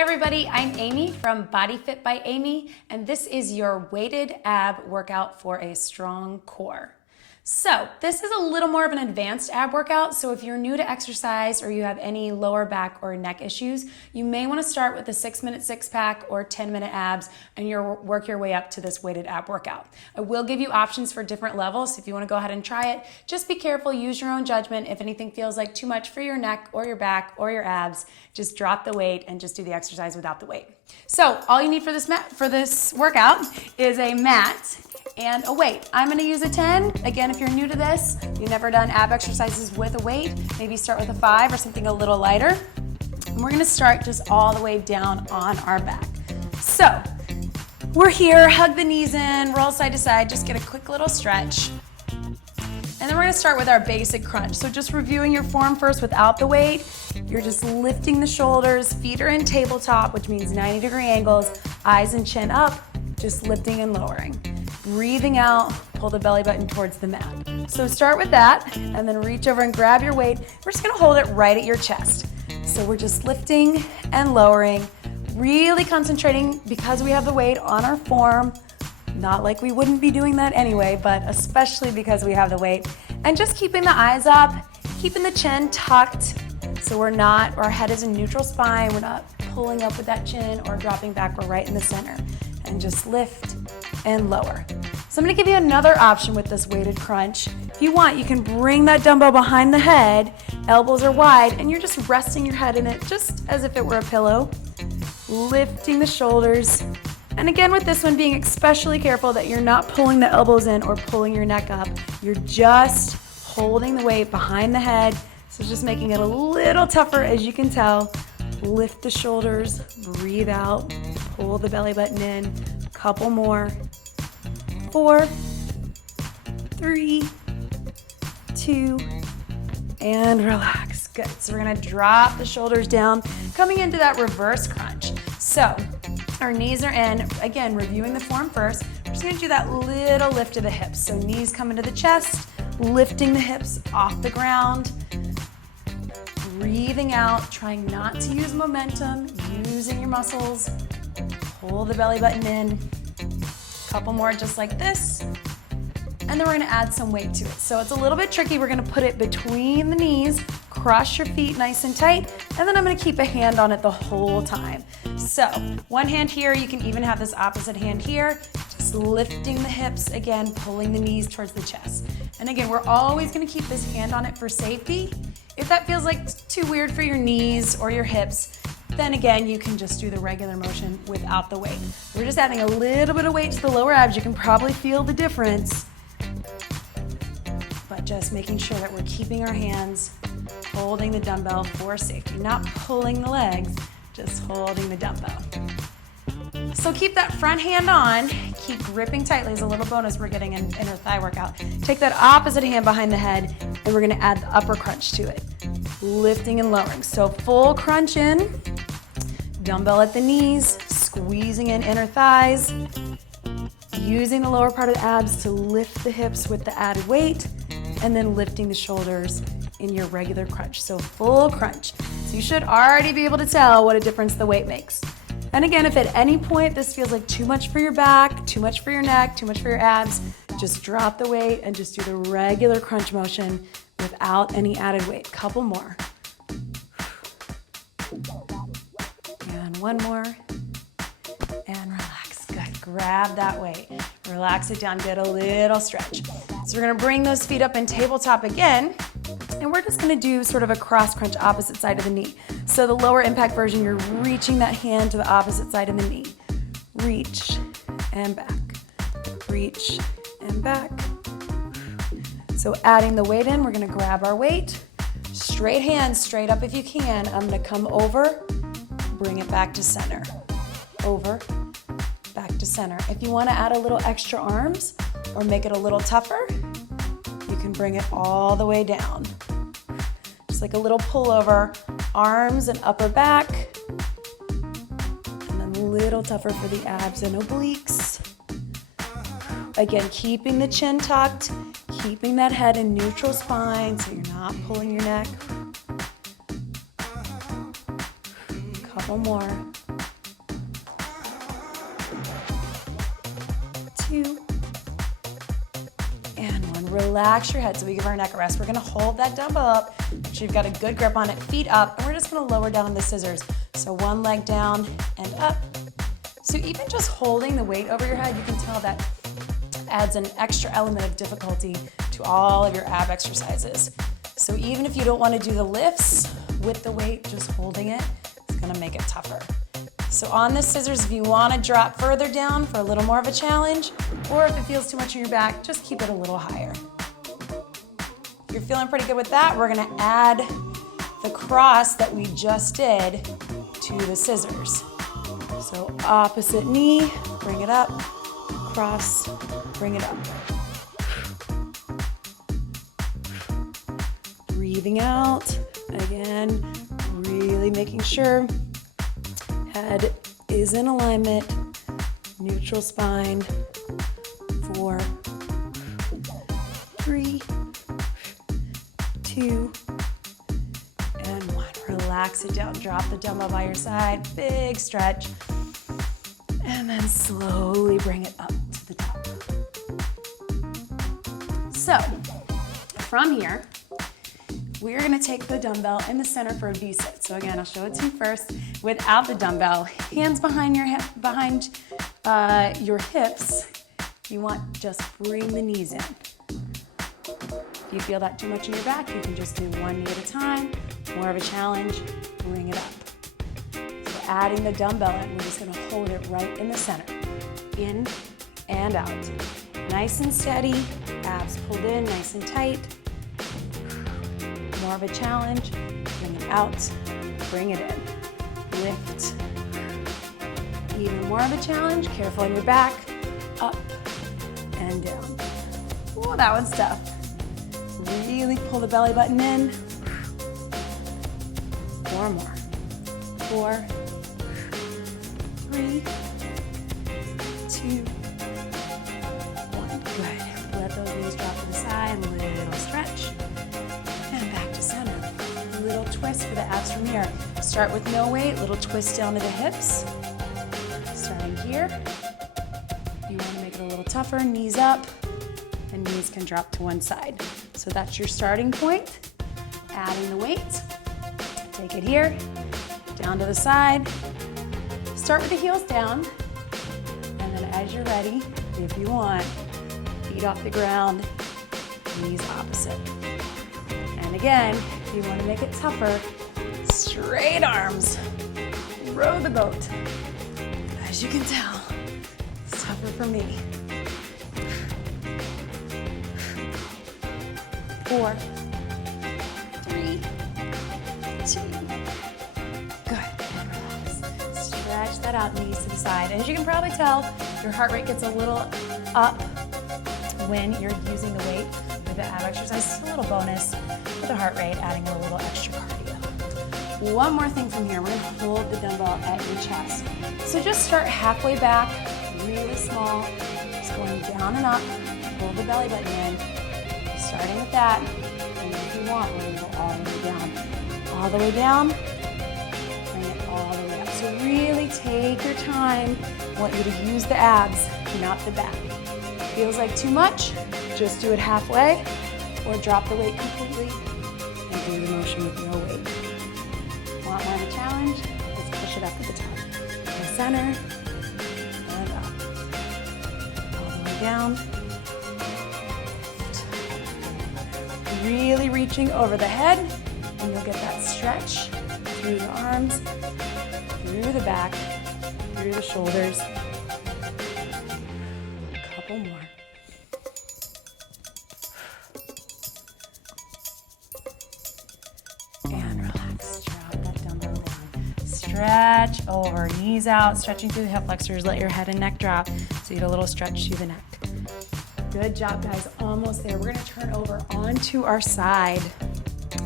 Hi everybody, I'm Amy from Body Fit by Amy, and this is your weighted ab workout for a strong core. So this is a little more of an advanced ab workout, so if you're new to exercise or you have any lower back or neck issues, you may want to start with a 6-minute six-pack or 10-minute abs and work your way up to this weighted ab workout. I will give you options for different levels, so if you want to go ahead and try it, just be careful, use your own judgment. If anything feels like too much for your neck or your back or your abs, just drop the weight and just do the exercise without the weight. So all you need for this workout is a mat and a weight. I'm gonna use a 10. Again, if you're new to this, you've never done ab exercises with a weight, maybe start with a 5 or something a little lighter. And we're gonna start just all the way down on our back. So we're here, hug the knees in, roll side to side, just get a quick little stretch. And then we're gonna start with our basic crunch. So just reviewing your form first without the weight, you're just lifting the shoulders, feet are in tabletop, which means 90-degree angles, eyes and chin up, just lifting and lowering. Breathing out, pull the belly button towards the mat. So start with that, and then reach over and grab your weight. We're just gonna hold it right at your chest. So we're just lifting and lowering, really concentrating because we have the weight on our form. Not like we wouldn't be doing that anyway, but especially because we have the weight. And just keeping the eyes up, keeping the chin tucked, so our head is in neutral spine, we're not pulling up with that chin or dropping back, we're right in the center. And just lift and lower. So I'm gonna give you another option with this weighted crunch. If you want, you can bring that dumbbell behind the head, elbows are wide, and you're just resting your head in it just as if it were a pillow. Lifting the shoulders. And again, with this one, being especially careful that you're not pulling the elbows in or pulling your neck up. You're just holding the weight behind the head. So just making it a little tougher, as you can tell. Lift the shoulders, breathe out, pull the belly button in. Couple more. 4, 3, 2, and relax. Good. So we're gonna drop the shoulders down, coming into that reverse crunch. So our knees are in. Again, reviewing the form first. We're just gonna do that little lift of the hips. So knees come into the chest, lifting the hips off the ground. Breathing out, trying not to use momentum, using your muscles. Pull the belly button in. Couple more just like this. And then we're gonna add some weight to it. So it's a little bit tricky. We're gonna put it between the knees, cross your feet nice and tight, and then I'm gonna keep a hand on it the whole time. So one hand here, you can even have this opposite hand here, just lifting the hips, again, pulling the knees towards the chest. And again, we're always gonna keep this hand on it for safety. If that feels like too weird for your knees or your hips, then again, you can just do the regular motion without the weight. We're just adding a little bit of weight to the lower abs. You can probably feel the difference, but just making sure that we're keeping our hands holding the dumbbell for safety, not pulling the legs, just holding the dumbbell. So keep that front hand on, keep gripping tightly. As a little bonus, we're getting an inner thigh workout. Take that opposite hand behind the head, and we're gonna add the upper crunch to it. Lifting and lowering. So full crunch in, dumbbell at the knees, squeezing in inner thighs, using the lower part of the abs to lift the hips with the added weight, and then lifting the shoulders in your regular crunch. So full crunch. So you should already be able to tell what a difference the weight makes. And again, if at any point this feels like too much for your back, too much for your neck, too much for your abs, just drop the weight and just do the regular crunch motion without any added weight. Couple more. And one more. And relax. Good. Grab that weight. Relax it down. Get a little stretch. So we're gonna bring those feet up in tabletop again. And we're just gonna do sort of a cross crunch opposite side of the knee. So the lower impact version, you're reaching that hand to the opposite side of the knee. Reach and back. Reach and back. So adding the weight in, we're gonna grab our weight. Straight hands, straight up if you can. I'm gonna come over, bring it back to center. Over, back to center. If you wanna add a little extra arms or make it a little tougher, you can bring it all the way down. Just like a little pullover, arms and upper back. And then a little tougher for the abs and obliques. Again, keeping the chin tucked, keeping that head in neutral spine so you're not pulling your neck. Couple more. relax your head so we give our neck a rest. We're gonna hold that dumbbell up, make sure you've got a good grip on it, feet up, and we're just gonna lower down the scissors. So one leg down and up. So even just holding the weight over your head, you can tell that adds an extra element of difficulty to all of your ab exercises. So even if you don't want to do the lifts with the weight, just holding it, it's gonna make it tougher. So on the scissors, if you want to drop further down for a little more of a challenge, or if it feels too much in your back, just keep it a little higher. If you're feeling pretty good with that, we're gonna add the cross that we just did to the scissors. So opposite knee, bring it up, cross, bring it up. Breathing out, again, really making sure head is in alignment, neutral spine. 4, 3, 2, and 1. Relax it down, drop the dumbbell by your side, big stretch, and then slowly bring it up to the top. So, from here, we're gonna take the dumbbell in the center for a V-sit. So again, I'll show it to you first without the dumbbell. Hands behind your hips. You want just bring the knees in. If you feel that too much in your back, you can just do one knee at a time. More of a challenge, bring it up. So adding the dumbbell in, we're just gonna hold it right in the center. In and out. Nice and steady, abs pulled in, nice and tight. More of a challenge, bring it out, bring it in. Lift. Even more of a challenge, careful on your back, up and down. Oh, that one's tough. Really pull the belly button in. 4 more. 4, 3, 2, 1. Good. Let those knees drop to the side, little stretch. And back to center. Little twist for the abs from here. Start with no weight, little twist down to the hips. Starting here. You want to make it a little tougher, knees up, and knees can drop to one side. So that's your starting point. Adding the weight. Take it here, down to the side. Start with the heels down, and then as you're ready, if you want, feet off the ground, knees opposite. And again, if you want to make it tougher, straight arms, row the boat. As you can tell, it's tougher for me. 4, 3, 2, good, and relax. Stretch that out, knees to the side. And as you can probably tell, your heart rate gets a little up when you're using the weight with the ab exercise. It's a little bonus with the heart rate, adding a little extra cardio. One more thing from here, we're gonna hold the dumbbell at your chest. So just start halfway back, really small, just going down and up, pull the belly button in, starting with that, and if you want, we're gonna go all the way down. All the way down, bring it all the way up. So really take your time. I want you to use the abs, not the back. Feels like too much, just do it halfway, or drop the weight completely and do the motion with no weight. Want more of a challenge? Let's push it up to the top. In the center, and up. All the way down. Really reaching over the head, and you'll get that stretch through the arms, through the back, through the shoulders. A couple more. And relax, drop that dumbbell down. Stretch over, knees out, stretching through the hip flexors. Let your head and neck drop so you get a little stretch through the neck. Good job, guys, almost there. We're gonna turn over onto our side,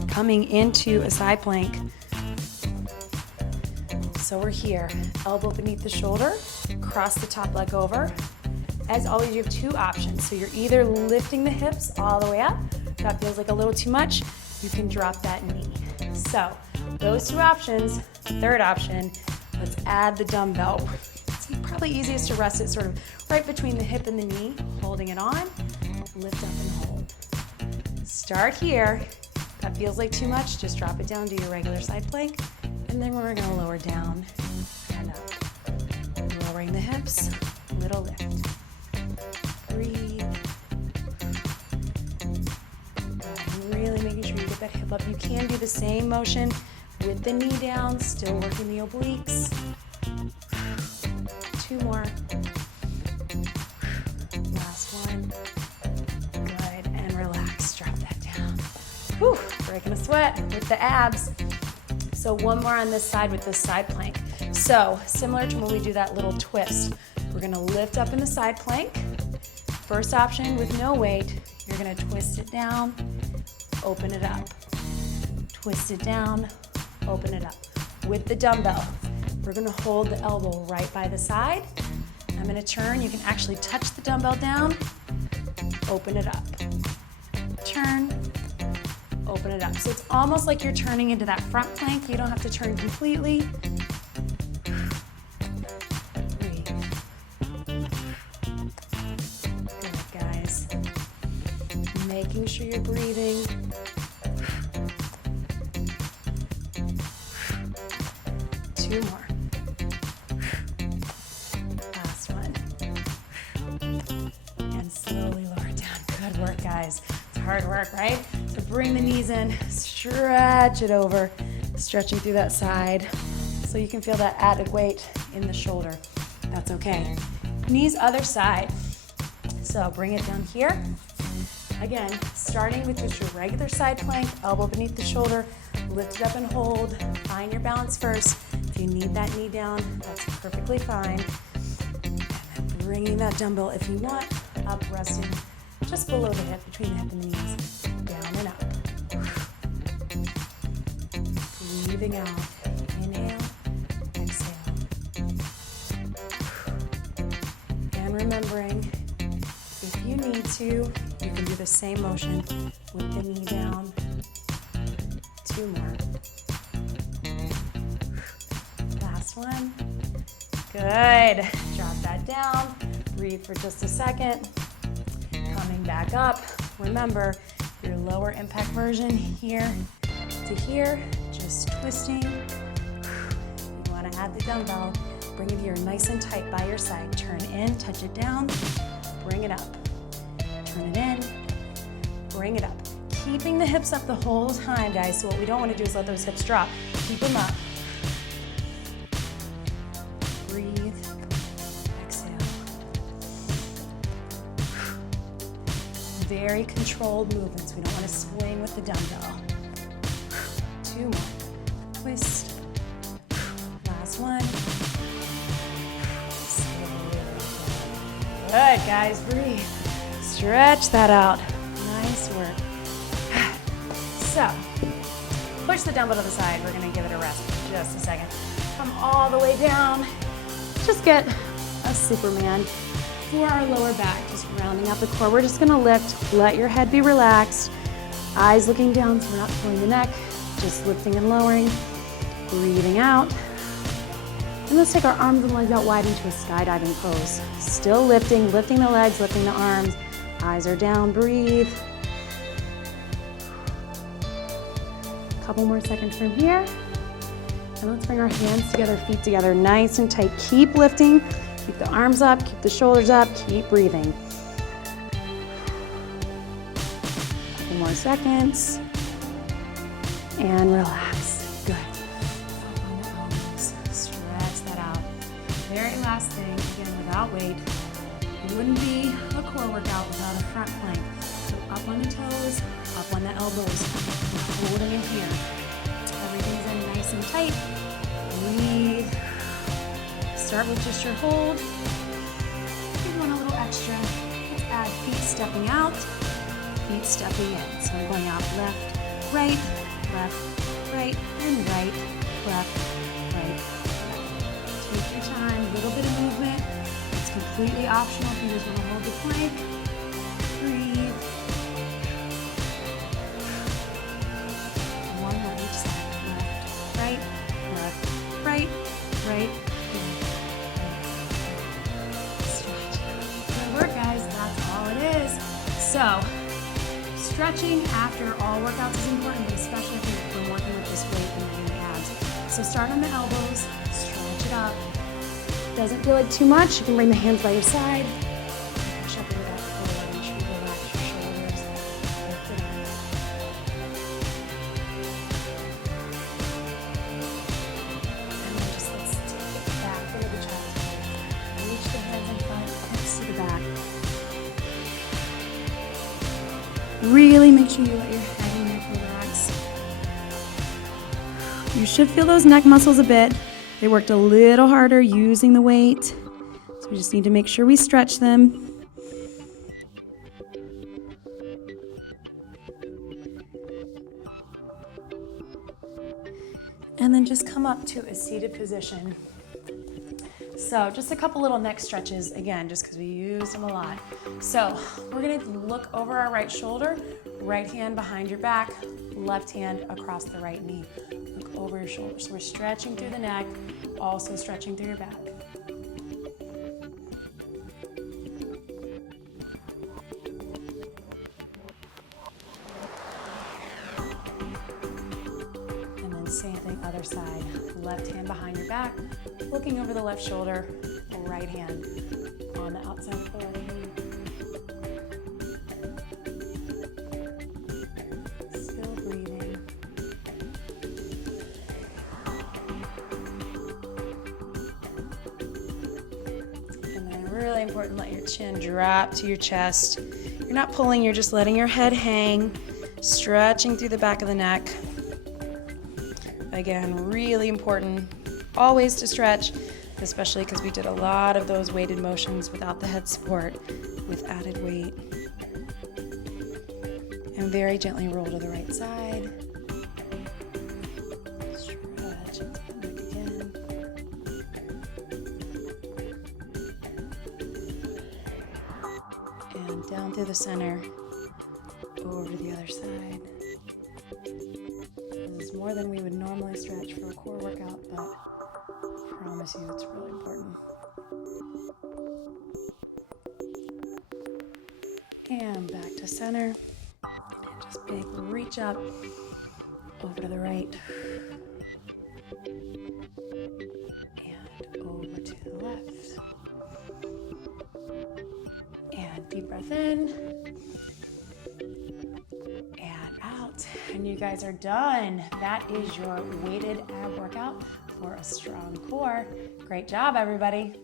coming into a side plank. So we're here, elbow beneath the shoulder, cross the top leg over. As always, you have 2 options. So you're either lifting the hips all the way up. If that feels like a little too much, you can drop that knee. So those 2 options. 3rd option, let's add the dumbbell. It's probably easiest to rest it sort of right between the hip and the knee, holding it on. lift up and hold. Start here. If that feels like too much, just drop it down to your regular side plank. And then we're gonna lower down and up. Lowering the hips, little lift. Breathe. And really making sure you get that hip up. You can do the same motion with the knee down, still working the obliques. 2 more. Last one. Good, and relax, drop that down. Whew, breaking a sweat with the abs. So one more on this side with this side plank. So similar to when we do that little twist, we're gonna lift up in the side plank. First option with no weight, you're gonna twist it down, open it up. Twist it down, open it up. With the dumbbell, we're gonna hold the elbow right by the side. I'm gonna turn, you can actually touch the dumbbell down, open it up. Turn, open it up. So it's almost like you're turning into that front plank. You don't have to turn completely. Breathe. Good, guys. Making sure you're breathing. 2 more. Last one. And slowly lower it down. Good work, guys. It's hard work, right? So bring the knees in, stretch it over, stretching through that side so you can feel that added weight in the shoulder. That's okay. Knees other side. So bring it down here. Again, starting with just your regular side plank, elbow beneath the shoulder, lift it up and hold. Find your balance first. If you need that knee down, that's perfectly fine. And then bringing that dumbbell, if you want, up, resting just below the hip, between the hip and the knees, down and up. Breathing out, inhale, exhale. And remembering, if you need to, you can do the same motion with the knee down. 2 more. Last one. Good. Drop that down. Breathe for just a second. Coming back up. Remember, your lower impact version here to here, just twisting. You want to add the dumbbell. Bring it here nice and tight by your side. Turn in, touch it down, bring it up. Turn it in, bring it up. Keeping the hips up the whole time, guys. So what we don't want to do is let those hips drop. Keep them up. Breathe, exhale. Very controlled movements. We don't want to swing with the dumbbell. 2 more. Twist. Last one. Good, guys. Breathe. Stretch that out. Nice work. So, push the dumbbell to the side. We're going to give it a rest for just a second. Come all the way down. Just get a Superman for our lower back. Just rounding out the core. We're just going to lift. Let your head be relaxed. Eyes looking down so we're not pulling the neck. Just lifting and lowering. Breathing out. And let's take our arms and legs out wide into a skydiving pose. Still lifting the legs, lifting the arms. Eyes are down, breathe. Couple more seconds from here. And let's bring our hands together, feet together, nice and tight. Keep lifting, keep the arms up, keep the shoulders up, keep breathing. Couple more seconds. And relax, good. On the elbows, stretch that out. Very last thing, again, without weight. It wouldn't be a core workout without a front plank. So up on the toes, up on the elbows, holding it here. Everything's in nice and tight. Breathe. Start with just your hold. If you want a little extra, let's add feet stepping out, feet stepping in. So we're going out left, right, and right, left, right. Take your time, a little bit of movement. It's completely optional if you just want to hold the plank. Breathe. One more each side. Left, right, right, left. Stretch. Good work, guys. That's all it is. So, stretching after all workouts is important, but especially if you've been working with this weight and you're doing abs. So start on the elbows, stretch it up. Doesn't feel like too much, you can bring the hands by your side. Push up into that core, make sure you relax your shoulders. Lift it up. And then just let's take it back into the chest. Reach the hands in front, hips to the back. Really make sure you let your head and neck relax. You should feel those neck muscles a bit. They worked a little harder using the weight, so we just need to make sure we stretch them. And then just come up to a seated position. So just a couple little neck stretches, again, just because we used them a lot. So we're gonna look over our right shoulder, right hand behind your back, left hand across the right knee. Look over your shoulder. So we're stretching through the neck, also stretching through your back. And then same thing, other side. Left hand behind your back, looking over the left shoulder, right hand on the outside of the right knee. Still breathing. And then really important, let your chin drop to your chest. You're not pulling, you're just letting your head hang, stretching through the back of the neck. Again, really important always to stretch, especially because we did a lot of those weighted motions without the head support with added weight. And very gently roll to the right side. Stretch into the neck again. And down through the center, over to the other side. This is more than we would normally stretch for a core workout, but I promise you it's really important. And back to center. And just big reach up over to the right. And over to the left. And deep breath in. And out. And you guys are done. That is your weighted ab workout for a strong core. Great job, everybody.